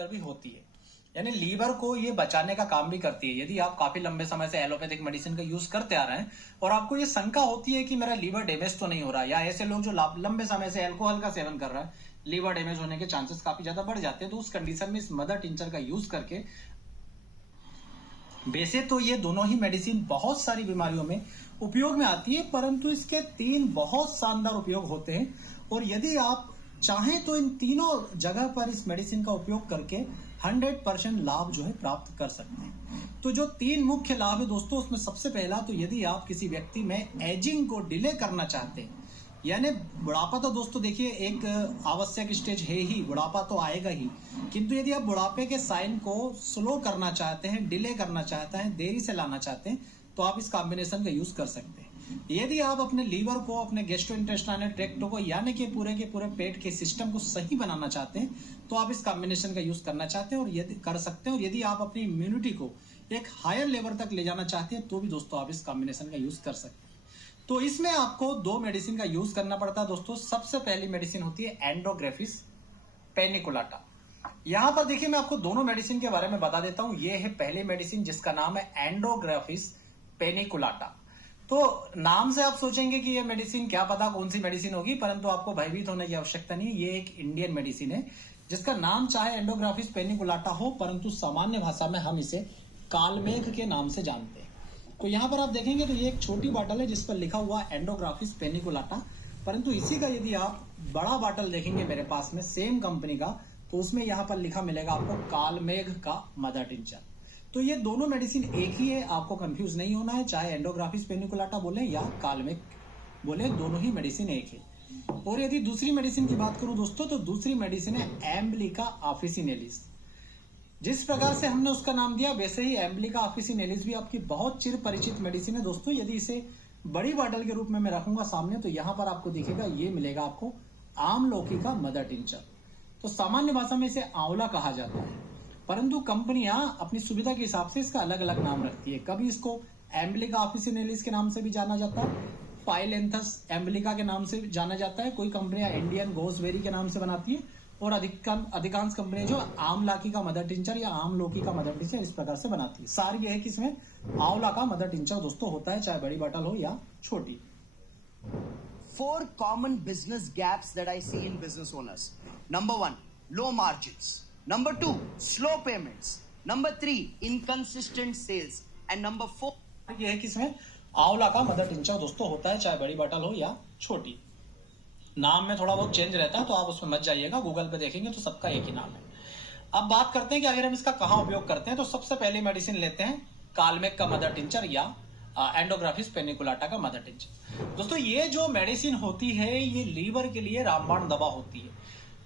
Protector भी होती है, यानी लीवर को ये बचाने का काम भी करती है। यदि आप काफी लंबे समय से एलोपैथिक मेडिसिन का यूज करते आ रहे हैं और आपको ये शंका होती है कि मेरा लीवर डैमेज तो नहीं हो रहा, या ऐसे लोग जो लंबे समय से अल्कोहल का सेवन कर रहा है, लीवर डैमेज होने के चांसेस काफी ज्यादा बढ़ जाते हैं, तो उस कंडीशन में इस मदर टिंचर का यूज करके, वैसे तो ये दोनों ही मेडिसिन बहुत सारी बीमारियों में उपयोग में आती है, परंतु इसके 3 बहुत शानदार उपयोग होते हैं। और यदि आप चाहें तो इन तीनों जगह पर इस मेडिसिन का उपयोग करके 100% लाभ जो है प्राप्त कर सकते हैं। तो जो 3 मुख्य लाभ है दोस्तों, उसमें सबसे पहला तो यदि आप किसी व्यक्ति में एजिंग को डिले करना चाहते हैं, यानी बुढ़ापा तो दोस्तों देखिए एक आवश्यक स्टेज है ही, बुढ़ापा तो आएगा ही, किंतु यदि आप बुढ़ापे के साइन को स्लो करना चाहते हैं, डिले करना चाहते हैं, देरी से लाना चाहते हैं, तो आप इस कॉम्बिनेशन का यूज कर सकते हैं। यदि आप अपने लीवर को, अपने गैस्ट्रोइंटेस्टाइनल ट्रैक्ट को, यानी कि पूरे के पूरे पेट के सिस्टम को सही बनाना चाहते हैं, तो आप इस कॉम्बिनेशन का यूज करना चाहते हैं और यदि कर सकते हैं। और यदि आप अपनी इम्यूनिटी को एक हायर लेवल तक ले जाना चाहते हैं, तो भी दोस्तों आप इस कॉम्बिनेशन का यूज कर सकते हैं। तो इसमें आपको 2 मेडिसिन का यूज करना पड़ता है दोस्तों। सबसे पहली मेडिसिन होती है एंडोग्राफिस पेनिकुलाटा। यहां पर देखिए मैं आपको दोनों मेडिसिन के बारे में बता देता हूं। यह है पहली मेडिसिन जिसका नाम है एंडोग्राफिस पेनिकुलाटा। तो नाम से आप सोचेंगे कि यह मेडिसिन क्या पता कौन सी मेडिसिन होगी, परंतु आपको भयभीत होने की आवश्यकता नहीं। ये एक इंडियन मेडिसिन है जिसका नाम चाहे एंडोग्राफिस पेनिकुलाटा हो, परंतु सामान्य भाषा में हम इसे कालमेघ के नाम से जानते हैं। तो यहां पर आप देखेंगे तो ये एक छोटी बॉटल है जिस पर लिखा हुआ एंडोग्राफिस पेनिकुलाटा, परंतु इसी का यदि आप बड़ा बॉटल देखेंगे मेरे पास में सेम कंपनी का, तो उसमें यहां पर लिखा मिलेगा आपको कालमेघ का मदर टिंचर। तो ये दोनों मेडिसिन एक ही है, आपको कंफ्यूज नहीं होना है, चाहे एंडोग्राफिस पेनिकुलाटा बोले या कालमेघ बोले, दोनों ही मेडिसिन एक है। और यदि दूसरी मेडिसिन की बात करूं दोस्तों, तो दूसरी मेडिसिन है एम्ब्लिका ऑफिसिनेलिस। जिस प्रकार से हमने उसका नाम दिया, वैसे ही एम्ब्लिका ऑफिसिनेलिस भी आपकी बहुत चिर परिचित मेडिसिन है दोस्तों। यदि इसे बड़ी बॉटल के रूप में मैं रखूंगा सामने, तो यहां पर आपको दिखेगा, ये मिलेगा आपको आम लौकी का मदर टिंचर। तो सामान्य भाषा में इसे आंवला कहा जाता है, परंतु कंपनियां अपनी सुविधा के हिसाब से इसका अलग अलग नाम रखती है। कभी इसको एम्ब्लिका ऑफिसिनेलिस के नाम से भी जाना जाता है, फाइलेंथस एम्ब्लिका के नाम से जाना जाता है, कोई कंपनियां इंडियन गोसबेरी के नाम से बनाती है, और अधिकांश कंपनियां जो आम लाकी का मदर टिंचर या आम लौकी का मदर टिंचर इस प्रकार से बनाती है। सार यह है कि इसमें आंवला का मदर टिंचर दोस्तों होता है, चाहे बड़ी बॉटल हो या छोटी। 4 common business gaps that I see in business owners. Number 1, low margins. Number 2, slow payments. Number 3, inconsistent sales. And number 4, यह है कि इसमें आंवला का मदर टिंचर दोस्तों होता है, चाहे बड़ी बॉटल हो या छोटी। नाम में थोड़ा बहुत चेंज रहता है, तो आप उसमें मत जाइएगा, गूगल पे देखेंगे तो सबका एक ही नाम है। अब बात करते हैं कि अगर हम इसका कहां उपयोग करते हैं, तो सबसे पहले मेडिसिन लेते हैं कालमेघ का मदर टिंचर या एंडोग्राफिस पेनिकुलाटा का मदर टिंचर। दोस्तों ये जो मेडिसिन होती है, ये लीवर के लिए रामबाण दवा होती है।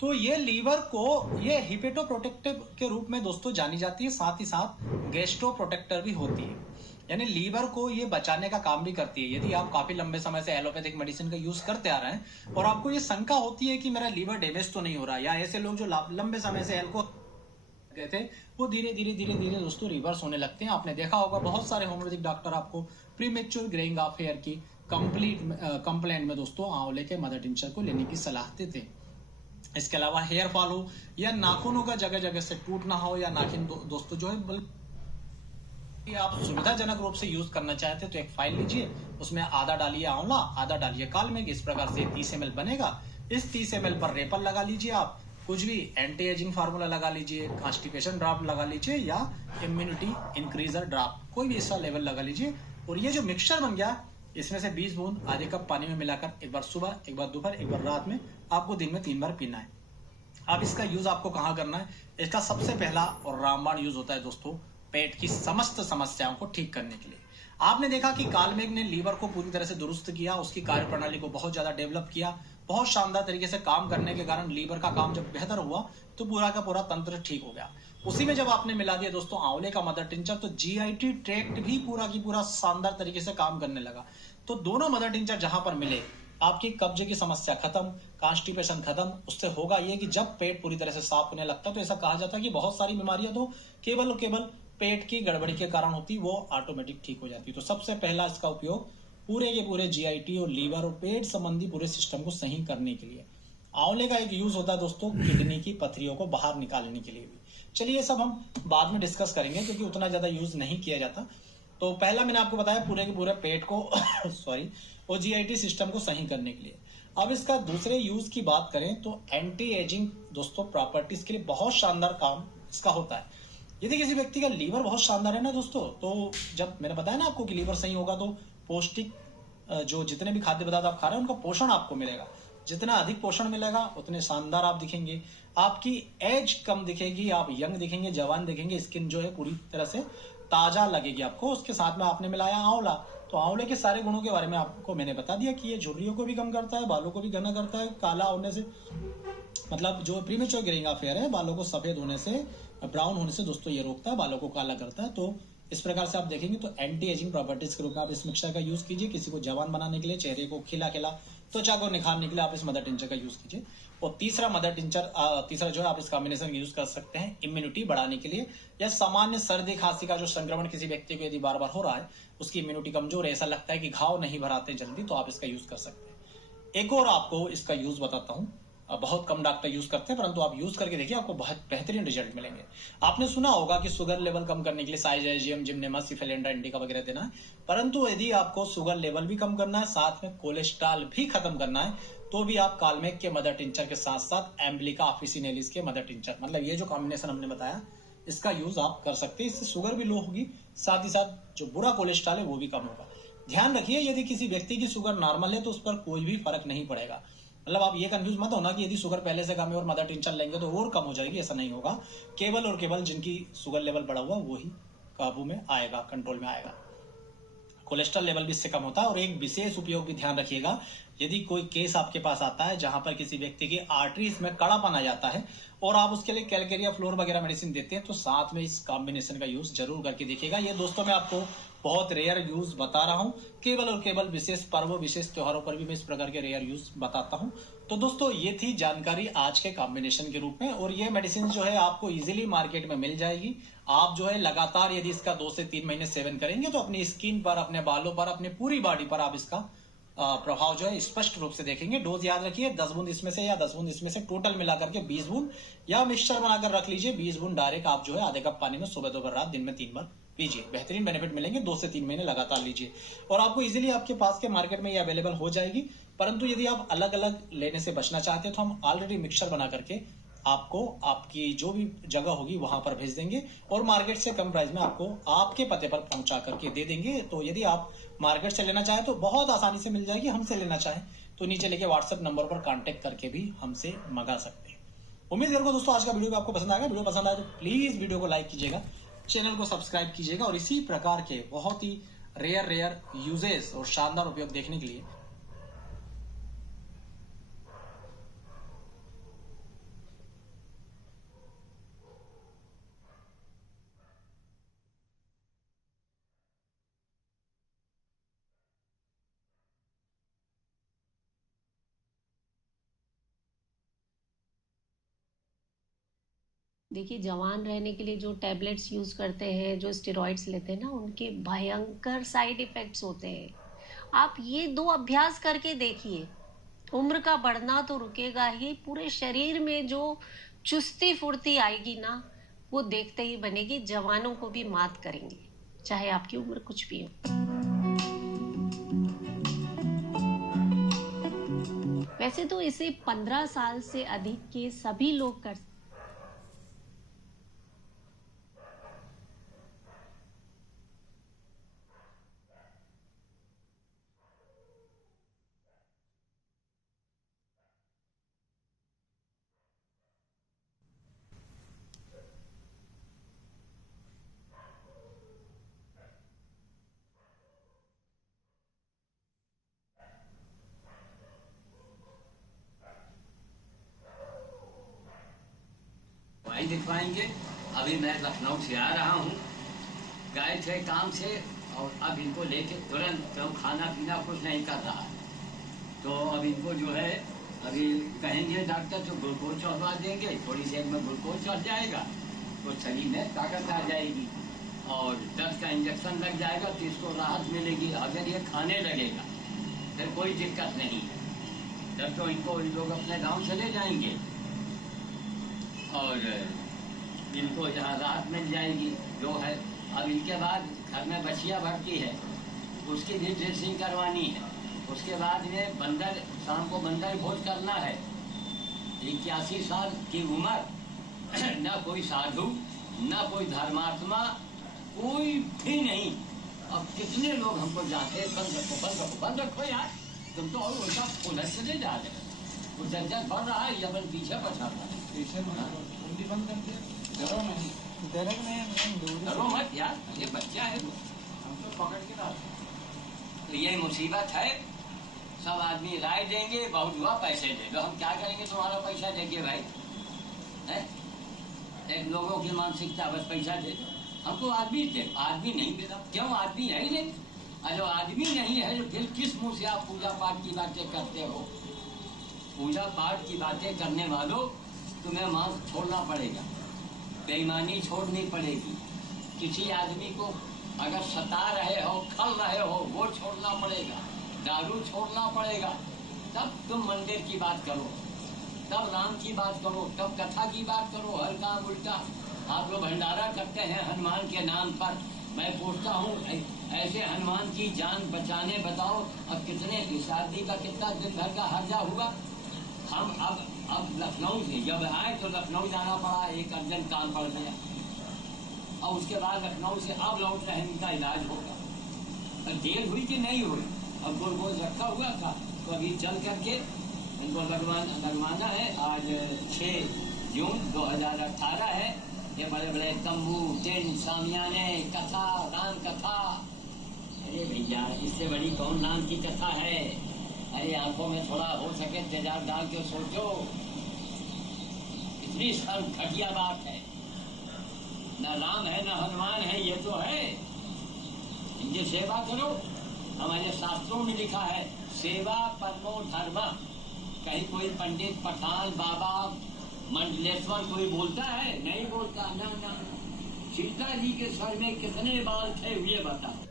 तो ये लीवर को, ये हिपेटो प्रोटेक्टिव के रूप में दोस्तों जानी जाती है, साथ ही साथ गैस्ट्रो प्रोटेक्टर भी होती है, यानी लीवर को ये बचाने का काम भी करती है। यदि आप काफी लंबे समय से एलोपैथिक मेडिसिन का यूज करते आ रहे हैं और आपको ये शंका होती है कि मेरा लीवर डैमेज तो नहीं हो रहा, या ऐसे लोग जो लंबे समय से अल्कोहल गए थे, वो धीरे धीरे दोस्तों रिवर्स होने लगते हैं। आपने देखा होगा बहुत सारे होम्योपैथिक डॉक्टर आपको प्रीमेच्योर ग्रेइंग ऑफ हेयर की कंप्लेंट में दोस्तों आंवले के मदर टिंचर को लेने की सलाह देते हैं। इसके अलावा हेयर फॉल हो या नाखूनों का जगह जगह से टूटना हो, या नाखून दोस्तों जो है आप सुविधाजनक रूप से यूज करना चाहते हैं, तो एक फाइल लीजिए, उसमें आधा डालिए आंवला, आधा डालिए कालमेघ, इस प्रकार से 30 ml बनेगा। इस 30 ml पर रेपल लगा लीजिए, आप कुछ भी एंटी एजिंग फार्मूला लगा लीजिए, कॉन्स्टिपेशन ड्रॉप लगा लीजिए, या इम्यूनिटी इंक्रीजर ड्रॉप, कोई भी इसका लेवल लगा लीजिए। और ये जो मिक्सचर बन गया, इसमें से 20 बूंद आधे कप पानी में मिलाकर एक बार सुबह, एक बार दोपहर, एक बार रात में आपको दिन में 3 बार पीना है। अब इसका यूज आपको कहाँ करना है? इसका सबसे पहला और रामबाण यूज होता है दोस्तों पेट की समस्त समस्याओं को ठीक करने के लिए। आपने देखा कि कालमेघ ने लीवर को पूरी तरह से दुरुस्त किया, उसकी कार्यप्रणाली को बहुत ज्यादा डेवलप किया, बहुत शानदार तरीके से काम करने के कारण लीवर का काम जब बेहतर हुआ तो पूरा का पूरा तंत्र ठीक हो गया। उसी में जब आपने मिला दिया दोस्तों आंवले का मदर टिंचर, तो जीआईटी ट्रैक्ट भी पूरा की पूरा शानदार तरीके से काम करने लगा। तो दोनों मदर टिंचर जहां पर मिले, आपकी कब्जे की समस्या खत्म, कॉन्स्टिपेशन खत्म। उससे होगा ये कि जब पेट पूरी तरह से साफ होने लगता है, तो ऐसा कहा जाता है कि बहुत सारी बीमारियां तो केवल पेट की गड़बड़ी के कारण होती, वो ऑटोमेटिक ठीक हो जाती। तो सबसे पहला इसका उपयोग पूरे के पूरे जीआईटी और लीवर और पेट संबंधी पूरे सिस्टम को सही करने के लिए। आंवले का एक यूज होता है दोस्तों किडनी की पथरियों को बाहर निकालने के लिए भी। चलिए ये सब हम बाद में डिस्कस करेंगे क्योंकि उतना ज्यादा यूज नहीं किया जाता। तो पहला मैंने आपको बताया पूरे के पूरे पेट को सॉरी OGIT सिस्टम को सही करने के लिए। अब इसका दूसरे यूज की बात करें तो एंटी एजिंग दोस्तों प्रॉपर्टीज के लिए बहुत शानदार काम इसका होता है। यदि किसी व्यक्ति का लीवर बहुत शानदार है ना दोस्तों, तो जब मैंने बताया ना आपको कि लीवर सही होगा तो पौष्टिक जो जितने भी खाद्य पदार्थ आप खा रहे हैं उनका पोषण आपको मिलेगा। जितना अधिक पोषण मिलेगा उतने शानदार आप दिखेंगे, आपकी एज कम दिखेगी, आप यंग दिखेंगे, जवान दिखेंगे, स्किन जो है पूरी तरह से ताजा लगेगी आपको। उसके साथ में आपने मिलाया आंवला, तो आंवले के सारे गुणों के बारे में आपको मैंने बता दिया कि ये झुर्रियों को भी कम करता है, बालों को भी घना करता है, काला होने से मतलब जो प्रीमेच्योर ग्रेइंग ऑफ हेयर है, बालों को सफेद होने से, ब्राउन होने से दोस्तों ये रोकता है, बालों को काला करता है। तो इस प्रकार से आप देखेंगे तो एंटी एजिंग प्रॉपर्टीज के रूप में आप इस मिक्सचर का यूज कीजिए। किसी को जवान बनाने के लिए, चेहरे को खिला खिला त्वचा को निखारने के लिए आप इस मदर टिंचर का यूज कीजिए। और तीसरा मदर टिंचर तीसरा जो है आप इस कॉम्बिनेशन यूज कर सकते हैं इम्यूनिटी बढ़ाने के लिए, या सामान्य सर्दी खांसी का जो संक्रमण किसी व्यक्ति को यदि बार बार हो रहा है, उसकी इम्यूनिटी कमजोर है, ऐसा लगता है कि घाव नहीं भराते जल्दी, तो आप इसका यूज कर सकते हैं। एक और आपको इसका यूज बताता हूँ, बहुत कम डॉक्टर यूज करते हैं परंतु आप यूज करके देखिए आपको बहुत बेहतरीन रिजल्ट मिलेंगे। आपने सुना होगा कि शुगर लेवल कम करने के लिए साइजाइजियम, जिमनेमस, सिफेलेंड्रा इंडिका वगैरह देना है, परंतु यदि आपको शुगर लेवल भी कम करना है, साथ में कोलेस्ट्रॉल भी खत्म करना है, तो भी आप कालमेक के मदर टिंचर के साथ साथ एम्ब्लिका ऑफिसिनेलिस के मदर टिंचर, मतलब ये जो कॉम्बिनेशन हमने बताया इसका यूज आप कर सकते हैं। इससे शुगर भी लो होगी, साथ ही साथ जो बुरा कोलेस्ट्रॉल है वो भी कम होगा। ध्यान रखिए यदि किसी व्यक्ति की शुगर नॉर्मल है तो उस पर कोई भी फर्क नहीं पड़ेगा। मतलब आप ये कंफ्यूज मत होना कि यदि शुगर पहले से कम है और मदर टिंचर लेंगे तो और कम हो जाएगी, ऐसा नहीं होगा। केवल और केवल जिनकी शुगर लेवल बढ़ा हुआ वो ही काबू में आएगा, कंट्रोल में आएगा। कोलेस्ट्रॉल लेवल भी इससे कम होता है। और एक विशेष उपयोग भी ध्यान रखिएगा, यदि कोई केस आपके पास आता है जहां पर किसी व्यक्ति की आर्टरीज में कड़ापन आ जाता है और आप उसके लिए कैलकेरिया फ्लोर वगैरह मेडिसिन देते हैं, तो साथ में इस कॉम्बिनेशन का यूज जरूर करके देखिएगा। ये दोस्तों मैं आपको बहुत रेयर यूज बता रहा हूं, केवल और केवल विशेष पर्व, विशेष त्योहारों पर भी मैं इस प्रकार के रेयर यूज बताता हूं। तो दोस्तों ये थी जानकारी आज के कॉम्बिनेशन के रूप में, और ये मेडिसिन जो है आपको इजीली मार्केट में मिल जाएगी। आप जो है लगातार यदि इसका 2 से 3 महीने सेवन करेंगे तो अपनी स्किन पर, अपने बालों पर, अपने पूरी बॉडी पर आप इसका प्रभाव जो है स्पष्ट रूप से देखेंगे। डोज याद रखिए 10 बूंद इसमें से या 10 बूंद इसमें से, टोटल मिलाकर के 20 बूंद, या मिक्सचर बनाकर रख लीजिए 20 बूंद डायरेक्ट आप जो है आधे कप पानी में सुबह दोपहर रात दिन में 3 बार पीजिए। बेहतरीन बेनिफिट मिलेंगे, 2 से 3 महीने लगातार लीजिए और आपको इजीली आपके पास के मार्केट में ये अवेलेबल हो जाएगी। परंतु यदि आप अलग अलग लेने से बचना चाहते हैं तो हम ऑलरेडी मिक्सचर बना करके आपको आपकी जो भी जगह होगी वहां पर भेज देंगे और मार्केट से कम प्राइस में आपको आपके पते पर पहुंचा करके दे देंगे। तो यदि आप मार्केट से लेना चाहें तो बहुत आसानी से मिल जाएगी, हमसे लेना चाहें तो नीचे लेके व्हाट्सएप नंबर पर कांटेक्ट करके भी हमसे मंगा सकते हैं। उम्मीद करूंगा दोस्तों आज का वीडियो भी आपको पसंद आएगा। वीडियो पसंद आए तो प्लीज वीडियो को लाइक कीजिएगा, चैनल को सब्सक्राइब कीजिएगा और इसी प्रकार के बहुत ही रेयर यूजेस और शानदार उपयोग देखने के लिए देखिए, जवान रहने के लिए जो टैबलेट्स यूज़ करते हैं, जो स्टेरॉइड्स लेते हैं ना, उनके भयंकर साइड इफ़ेक्ट्स होते हैं। आप ये 2 अभ्यास करके देखिए, उम्र का बढ़ना तो रुकेगा ही, पूरे शरीर में जो चुस्ती फुर्ती आएगी ना, वो देखते ही बनेगी, जवानों को भी मात करेंगे, चाहे आपकी उम्र कुछ भी हो। वैसे तो इसे 15 साल से अधिक के सभी लोग कर वहीं दिखवाएंगे। अभी मैं लखनऊ से आ रहा हूँ, गए थे काम से और अब इनको लेके तुरंत, क्यों खाना पीना कुछ नहीं कर रहा है, तो अब इनको जो है अभी कहेंगे डॉक्टर तो ग्लूकोज चढ़वा देंगे, थोड़ी देर में ग्लूकोज चढ़ जाएगा तो शरीर में ताकत आ जाएगी और दर्द का इंजेक्शन लग जाएगा तो इसको राहत मिलेगी। अगर ये खाने लगेगा फिर कोई दिक्कत नहीं है। तब तो इनको इन लोग अपने गांव चले जाएंगे और इनको जहाँ राहत मिल जाएगी जो है। अब इनके बाद घर में बछिया भरती है, उसकी भी ड्रेसिंग करवानी है। उसके बाद में बंदर, शाम को बंदर भोज करना है। 81 साल की उम्र, न कोई साधु न कोई धर्मात्मा, कोई भी नहीं। अब कितने लोग हमको जाते, बंद रखो यार, तुम तो और उल्टा उधर चले जा रहे हो। वो जंजट बढ़ रहा है, अपन पीछे पछा रहा है। बंद कर दिया, डरो मत यार, ये बच्चा है वो, हम तो पकड़ के ला। तो ये मुसीबत है। सब आदमी राय देंगे, बहुत हुआ पैसे दे दो। हम क्या करेंगे तुम्हारा पैसा देके भाई? है एक लोगों की मानसिकता, बस पैसा दे दो हमको। आदमी नहीं दे रहा, क्यों? आदमी है ही नहीं। अरे आदमी नहीं है तो फिर किस मुंह से आप पूजा पाठ की बातें करते हो? पूजा पाठ की बातें करने वालों, तुम्हें मांस छोड़ना पड़ेगा, बेईमानी छोड़नी पड़ेगी। किसी आदमी को अगर सता रहे हो, खल रहे हो, वो छोड़ना पड़ेगा, दारू छोड़ना पड़ेगा। तब तुम मंदिर की बात करो, तब राम की बात करो, तब कथा की बात करो। हर काम उल्टा। आप लोग भंडारा करते हैं हनुमान के नाम पर। मैं पूछता हूँ, ऐसे हनुमान की जान बचाने बताओ अब कितने शादी का कितना दिन भर का हर्जा हुआ। हम अब लखनऊ से जब आए तो लखनऊ जाना पड़ा, एक अर्जेंट काम पड़ गया, और उसके बाद लखनऊ से अब लौट रहे हैं, इनका इलाज होगा। देर हुई कि नहीं हुई, अब गोल रखा हुआ था, तो अभी चल करके इनको लगवाना है। आज 6 जून 2018 है। ये बड़े बड़े तंबू, टेंट, सामियाने, कथा, राम कथा। अरे भैया, इससे बड़ी कौन राम की कथा है? अरे आंखों में थोड़ा हो सके तेजाब डाल के सोचो, इतनी शर्म घटिया बात है। न राम है न हनुमान है, ये तो है। इनकी सेवा करो। हमारे शास्त्रों में लिखा है, सेवा परमो धर्म। कहीं कोई पंडित, पठान, बाबा, मंडलेश्वर कोई बोलता है? नहीं बोलता। ना सीता जी के सर में कितने बाल थे ये बताओ।